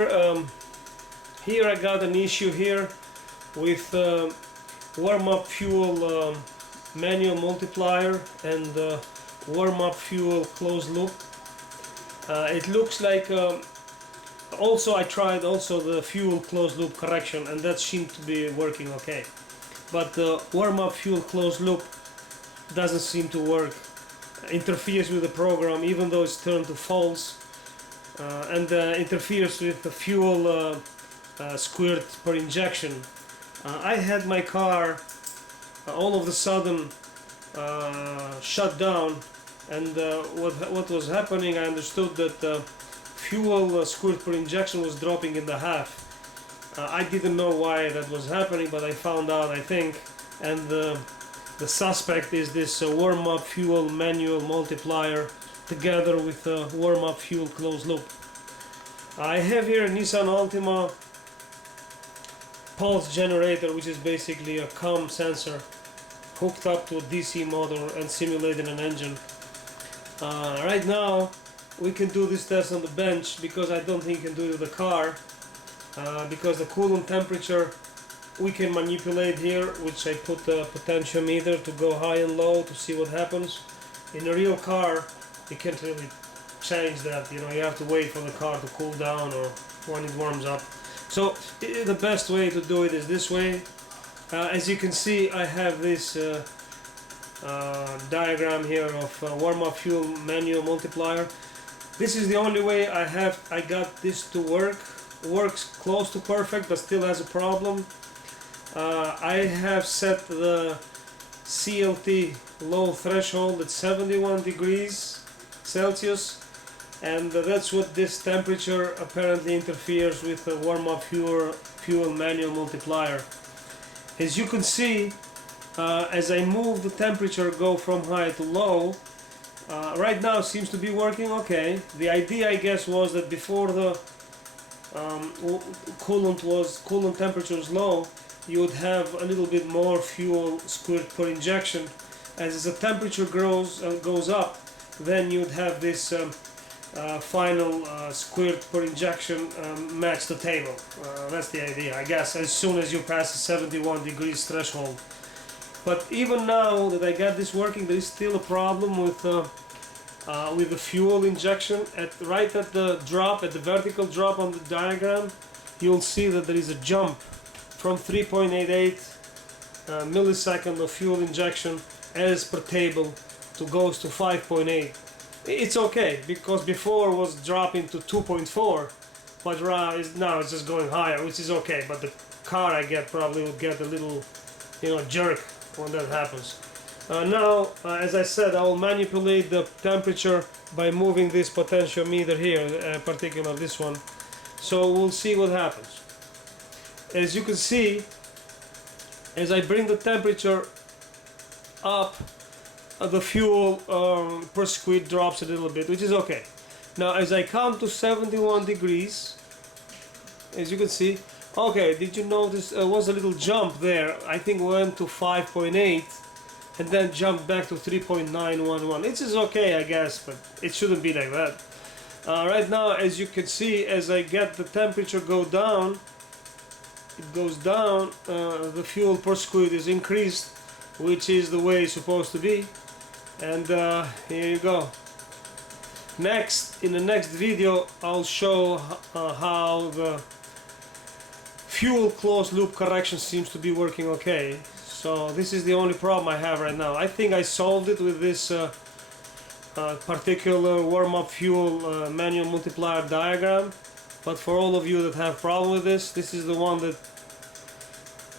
Here I got an issue here with warm-up fuel manual multiplier and warm-up fuel closed loop. It looks like also I tried also the fuel closed loop correction, and that seemed to be working okay, but the warm-up fuel closed loop doesn't seem to work. Interferes with the program even though it's turned to false, and interferes with the fuel squirt per injection. I had my car all of a sudden shut down, and what was happening, I understood that fuel squirt per injection was dropping in the half. I didn't know why that was happening, but I found out, I think, and the suspect is this warm-up fuel manual multiplier together with warm-up fuel closed loop. I have here a Nissan Altima pulse generator, which is basically a COM sensor hooked up to a DC motor and simulating an engine. Right now we can do this test on the bench because I don't think you can do it with the car, because the coolant temperature we can manipulate here, which I put a potentiometer to go high and low to see what happens. In a real car you can't really change that, you have to wait for the car to cool down or when it warms up. So the best way to do it is this way. As you can see, I have this diagram here of warm-up fuel manual multiplier. This is the only way I got this to work. Works close to perfect, but still has a problem. I have set the CLT low threshold at 71 degrees Celsius, and that's what this temperature apparently interferes with the warm-up fuel manual multiplier. As you can see, as I move the temperature, go from high to low, right now seems to be working okay. The idea, I guess, was that before the coolant temperature was low, you would have a little bit more fuel squirt per injection. As the temperature goes up, then you'd have this final squirt per injection match the table. That's the idea, I guess, as soon as you pass the 71 degrees threshold. But even now that I got this working, there is still a problem with the fuel injection. Right at the drop, at the vertical drop on the diagram, you'll see that there is a jump from 3.88 millisecond of fuel injection as per table to goes to 5.8. It's okay, because before was dropping to 2.4, but now it's just going higher, which is okay. But the car I get probably will get a little, jerk when that happens. Now, as I said, I will manipulate the temperature by moving this potentiometer here, particular this one. So we'll see what happens. As you can see, as I bring the temperature up, the fuel per squid drops a little bit, which is okay. Now as I come to 71 degrees, as you can see, okay, did you notice there was a little jump there? I think went to 5.8 and then jumped back to 3.911. It is okay, I guess, but it shouldn't be like that. Right now, as you can see, as I get the temperature go down, it goes down, the fuel per squid is increased, which is the way it's supposed to be. And here you go. In the next video, I'll show how the fuel closed loop correction seems to be working okay. So this is the only problem I have right now. I think I solved it with this particular warm-up fuel manual multiplier diagram. But for all of you that have problem with this, this is the one that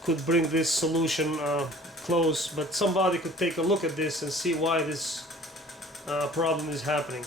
could bring this solution close. But somebody could take a look at this and see why this problem is happening.